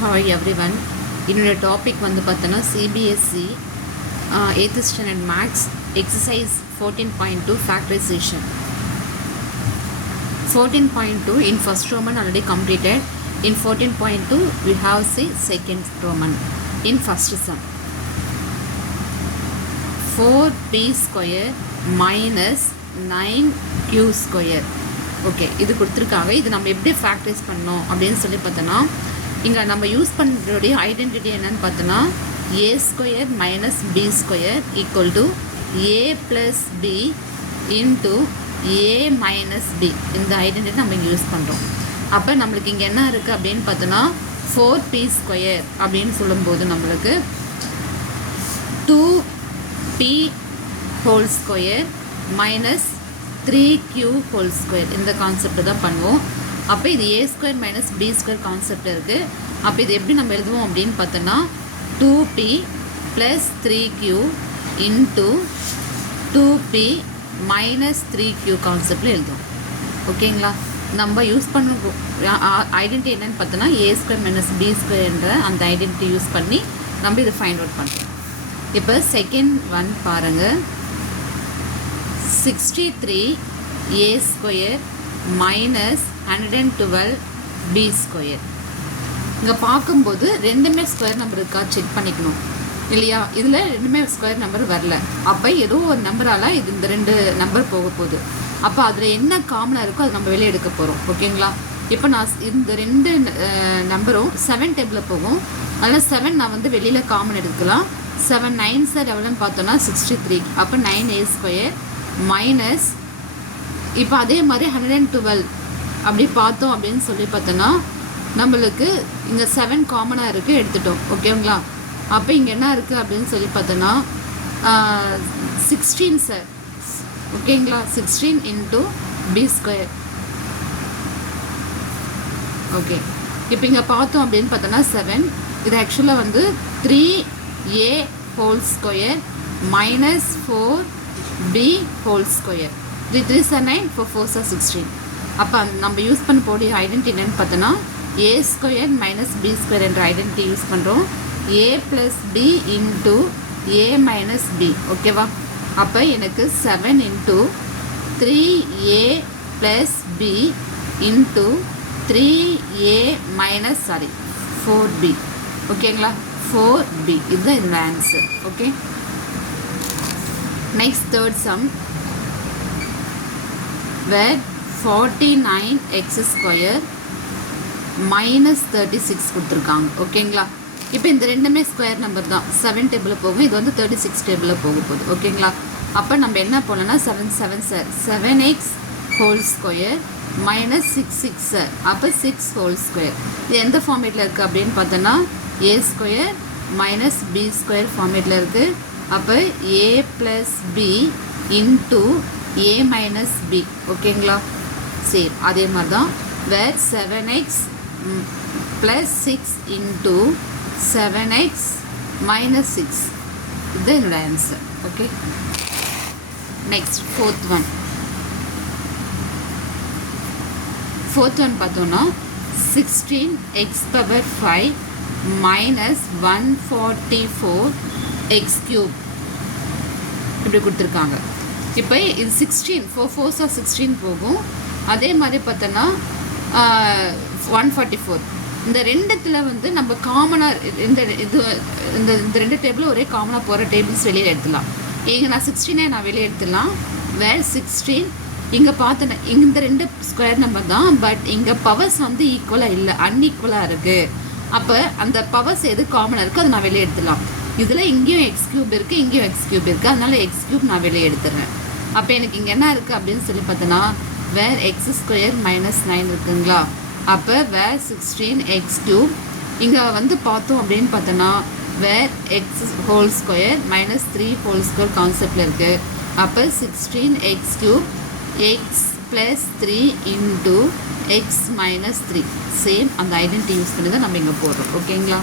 Hi everyone. என்னோட topic வந்து பார்த்தோன்னா CBSE 8th standard maths exercise 14.2 factorisation. 14.2 in first Roman already completed. In 14.2 we have see second Roman in first sum. 4p square minus 9q square. Okay, இது கொடுத்துருக்காங்க. இது நம்ம எப்படி factorise பண்ணோம் அப்படின்னு சொல்லி பார்த்தோன்னா, இங்கே நம்ம யூஸ் பண்ணுறோடைய ஐடென்டிட்டி என்னன்னு பார்த்தோன்னா A square minus B square equal to A plus B into A minus B. இந்த ஐடென்டிட்டி நம்ம இங்கே யூஸ் பண்ணுறோம். அப்போ நம்மளுக்கு இங்கே என்ன இருக்குது அப்படின்னு பார்த்தோன்னா 4p ஸ்கொயர் அப்படின்னு சொல்லும்போது நம்மளுக்கு 2p whole square minus 3q whole square இந்த கான்செப்ட் தான் பண்ணுவோம். அப்போ இது A square minus B square concept இருக்குது. அப்போ இது எப்படி நம்ம எழுதுவோம் அப்படின்னு பார்த்தோன்னா 2p plus 3q into 2p minus 3q கான்செப்டில் எழுதுவோம். ஓகேங்களா? நம்ம யூஸ் பண்ண ஐடென்டிட்டி என்னென்னு பார்த்தோன்னா ஏ ஸ்கொயர் மைனஸ் பி ஸ்கொயர்ன்ற அந்த ஐடென்டிட்டி யூஸ் பண்ணி நம்ம இதை ஃபைண்ட் அவுட் பண்ணுறோம். இப்போ செகண்ட் ஒன் பாருங்கள். 63 a square minus 112 b square. இங்கே பார்க்கும்போது ரெண்டுமே ஸ்கொயர் நம்பர் இருக்கா செக் பண்ணிக்கணும் இல்லையா? இதில் ரெண்டுமே ஸ்கொயர் நம்பர் வரல. அப்போ ஏதோ ஒரு நம்பரால் இது இந்த ரெண்டு நம்பர் போக போகுது. அப்போ அதில் என்ன காமனாக இருக்கோ அது நம்ம வெளியே எடுக்க போகிறோம். ஓகேங்களா? இப்போ நான் இந்த ரெண்டு நம்பரும் 7 டேபிளில் போகும். அதனால் 7 நான் வந்து வெளியில் காமன் எடுக்கலாம். 7 9 சார் எவ்வளோன்னு பார்த்தோன்னா 63. அப்போ 9a ஸ்கொயர் மைனஸ் இப்போ அதே மாதிரி 112 அப்படி பார்த்தோம் அப்படின்னு சொல்லி பார்த்தோன்னா நம்மளுக்கு இங்கே 7 காமனாக இருக்குது, எடுத்துட்டோம். ஓகேங்களா? அப்போ இங்கே என்ன இருக்குது அப்படின்னு சொல்லி பார்த்தோன்னா 16 சார். ஓகேங்களா? 16 இன்ட்டு பி ஸ்கொயர். ஓகே, இப்போ இங்கே பார்த்தோம் அப்படின்னு பார்த்தோன்னா 7. இது ஆக்சுவலாக வந்து 3a whole square minus 4b whole square. 3 3s are 9, 4 4s are 16. அப்போ நம்ம யூஸ் பண்ண போகிற ஐடென்டிட்டி என்னென்னு பார்த்தோன்னா A square minus B square என்ற ஐடென்டிட்டி யூஸ் பண்ணுறோம். A plus B into A minus B. ஓகேவா? அப்போ எனக்கு 7 into 3a plus B into 3a minus 4b. ஓகேங்களா? 4b இதுதான் இந்த answer. Okay, next third sum where 49x square minus 36 கொடுத்துருக்காங்க. ஓகேங்களா? இப்போ இந்த ரெண்டுமே ஸ்கொயர் நம்பர் தான். 7 டேபிளில் போகும், இது வந்து 36 டேபிளில் போக போகுது. ஓகேங்களா? அப்போ நம்ம என்ன பண்ணோன்னா 7 7 sir 7x whole square minus 6 6 sir. அப்போ 6 ஹோல் ஸ்கொயர். இது எந்த ஃபார்மேட்டில் இருக்குது அப்படின்னு பார்த்தோன்னா A square minus B square ஃபார்மேட்டில் இருக்குது. அப்போ A plus B into a minus b. ஓகேங்களா? சரி, அதே மாதிரி தான் where 7x plus 6 into 7x minus 6. இது என்னோட answer. Okay, next fourth one பார்த்தோன்னா 16x power 5 minus 144x cube இப்படி கொடுத்துருக்காங்க. இப்போ இது 16 4 4s are 16 போகும். அதே மாதிரி பார்த்தோன்னா 144. இந்த ரெண்டுத்தில் வந்து நம்ம காமனாக இந்த ரெண்டு டேபிளும் ஒரே காமனாக போகிற டேபிள்ஸ் வெளியில் எடுத்துடலாம். இங்கே நான் 16 நான் வெளியே எடுத்துடலாம். வேர் 16 இங்கே பார்த்தோன்னா இந்த ரெண்டு ஸ்கொயர் நம்பர் தான். பட் இங்கே பவர்ஸ் வந்து ஈக்குவலாக இல்லை, அன்ஈக்குவலாக இருக்குது. அப்போ அந்த பவர்ஸ் எது காமனாக இருக்கோ அதை நான் வெளியே எடுத்துடலாம். இதில் இங்கேயும் எக்ஸ் க்யூப் இருக்குது, இங்கேயும் எக்ஸ் க்யூப் இருக்குது. அதனால எக்ஸ் க்யூப் நான் வெளியே எடுத்துடுறேன். அப்போ எனக்கு இங்கே என்ன இருக்குது அப்படின்னு சொல்லி பார்த்தோன்னா வேர் எக்ஸ் ஸ்கொயர் மைனஸ் 9 இருக்குங்களா? அப்போ வேர் 16x க்யூப். இங்கே வந்து பார்த்தோம் அப்படின்னு பார்த்தோன்னா where X whole square minus 3 whole square கான்செப்டில் இருக்குது. அப்போ 16x cube X plus 3 into X minus 3. Same அந்த ஐடென்டிட்டி யூஸ் பண்ணி தான் நம்ம இங்கே போடுறோம். ஓகேங்களா?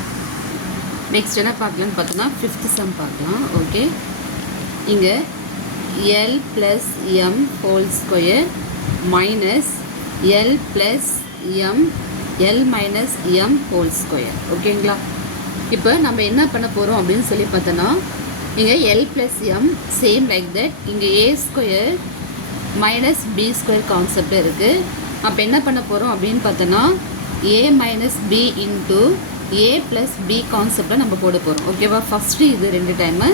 நெக்ஸ்ட் என்ன பார்க்கலான்னு பார்த்தோன்னா 5th சம் பார்க்கலாம். ஓகே, இங்கே L plus m whole square minus L plus m L minus M whole square. ஓகேங்களா? இப்போ நம்ம என்ன பண்ண போகிறோம் அப்படின்னு சொல்லி பார்த்தோன்னா, இங்கே L plus M same like that இங்கே A square minus B square concept இருக்குது. அப்போ என்ன பண்ண போகிறோம் அப்படின்னு பார்த்தோன்னா, A minus B into A plus B கான்செப்டை நம்ம போட போகிறோம். ஓகேவா? ஃபஸ்ட்டு இது 2 டைமு,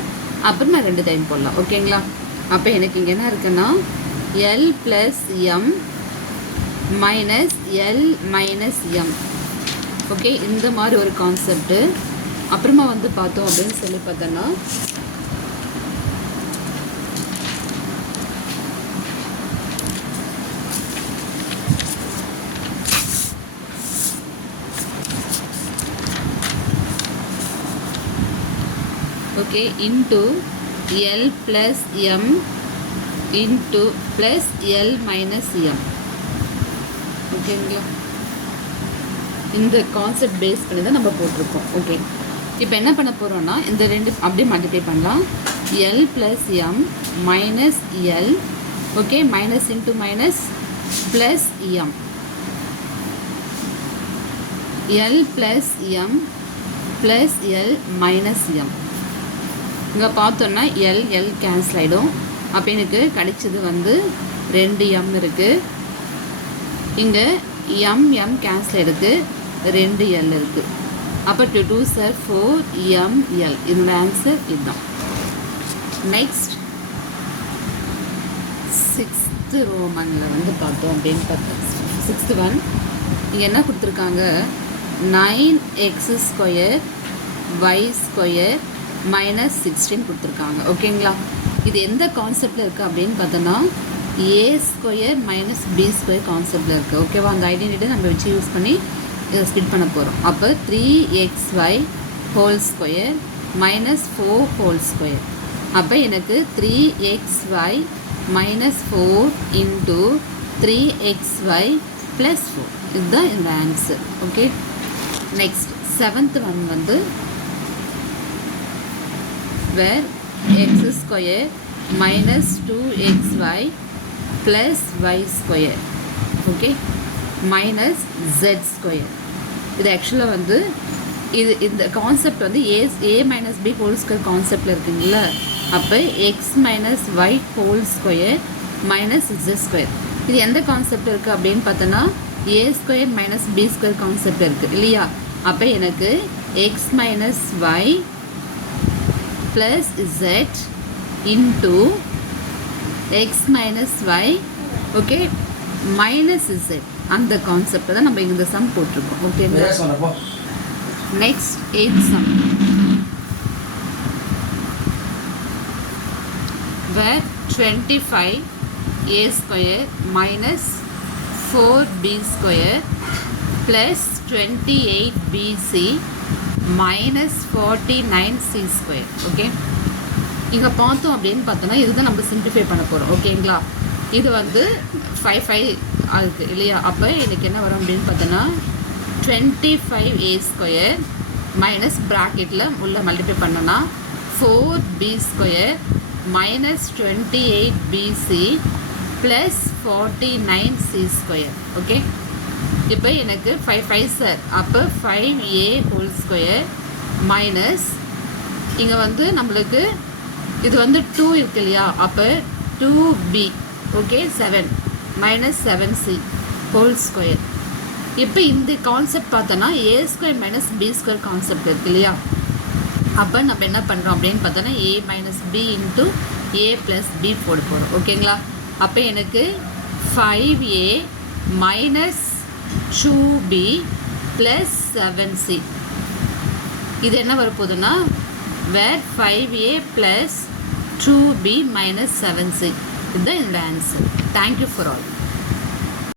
அப்புறமா 2 டைம் போடலாம். ஓகேங்களா? அப்போ எனக்கு இங்கே என்ன இருக்குன்னா, L plus M minus L minus M. Okay, இந்த மாதிரி ஒரு கான்செப்ட்டு. அப்புறமா வந்து பார்த்தோம் அப்படின்னு சொல்லி பார்த்தோன்னா, okay, into L plus M into plus L minus M. ஓகேங்களா? இந்த கான்செப்ட் பேஸ் பண்ணி தான் நம்ம போட்டிருக்கோம். ஓகே, இப்போ என்ன பண்ண போகிறோன்னா, இந்த 2 அப்படியே மல்டிப்ளை பண்ணலாம். L plus M minus L, okay, minus into minus plus M. L plus M plus L minus M. இங்கே பார்த்தோன்னா எல் எல் கேன்சல் ஆகிடும். அப்போ எனக்கு கிடைச்சது வந்து 2m இருக்குது. இங்கே எம் எம் கேன்சல் எடுத்து 2l இருக்குது. அப்போ 2 2s are 4ml. இதோட ஆன்சர் இதுதான். நெக்ஸ்ட் 6th ரோமனில் வந்து பார்த்தோம் அப்படின்னு பார்த்தோம். 6th ஒன் இங்கே என்ன கொடுத்துருக்காங்க, 9x square y square minus 16 கொடுத்துருக்காங்க. ஓகேங்களா? இது எந்த கான்செப்டில் இருக்குது அப்படின்னு பார்த்தோன்னா, A square minus B square கான்செப்டில் இருக்குது. ஓகேவா? அந்த ஐடென்டிட்டி நம்ம வச்சு யூஸ் பண்ணி இதை ஸ்பிட் பண்ண போகிறோம். அப்போ 3xy whole square minus 4 whole square. அப்போ எனக்கு 3xy minus 4 into 3xy plus 4. இதுதான் இந்த answer. Okay, next 7th one வந்து where x square minus 2xy plus y square, okay, minus z square. இது ஆக்சுவலாக வந்து இந்த கான்செப்ட் வந்து a minus B whole square கான்செப்டில் இருக்குங்களா. அப்போ X minus Y whole square minus z square. இது எந்த கான்செப்ட் இருக்குது அப்படின்னு பார்த்தோன்னா, A square minus B square concept இருக்குது இல்லையா. அப்போ எனக்கு X minus Y plus z into x minus y, okay, minus z. அந்த கான்செப்ட் தான் நம்ம இந்த சம் போட்டிருக்கோம். Okay, next 8th sum where 25a square minus 4b square plus 28bc minus 49c square. Okay, இங்கே பார்த்தோம் அப்படின்னு பார்த்தோன்னா இதுதான் நம்ம சிம்பிளிஃபை பண்ண போகிறோம். ஓகேங்களா? இது வந்து 5 ஆகுது இல்லையா. அப்போ எனக்கு என்ன வரும் அப்படின்னு பார்த்தோன்னா, 25a ஸ்கொயர் மைனஸ் ப்ராக்கெட்டில் உள்ள மல்டிப்ளை பண்ணோன்னா 4b square minus 28bc plus 49c square. Okay, இப்போ எனக்கு 5 5 சார். அப்போ 5a ஹோல் ஸ்கொயர் மைனஸ் இங்கே வந்து நம்மளுக்கு இது வந்து 2 இருக்கு இல்லையா. அப்போ 2b, okay, 7 minus 7c whole square. இப்போ இந்த கான்செப்ட் பார்த்தோன்னா A square minus B square concept இருக்கு இல்லையா. அப்போ நம்ம என்ன பண்ணுறோம் அப்படின்னு பார்த்தோன்னா, a minus B into a plus B போட போகிறோம். ஓகேங்களா? அப்போ எனக்கு 5a minus 2b plus 7c. இது என்ன வரப்போகுதுன்னா, where 5a plus 2b minus 7c. இதுதான் இந்த ஆன்சர். Thank you for all.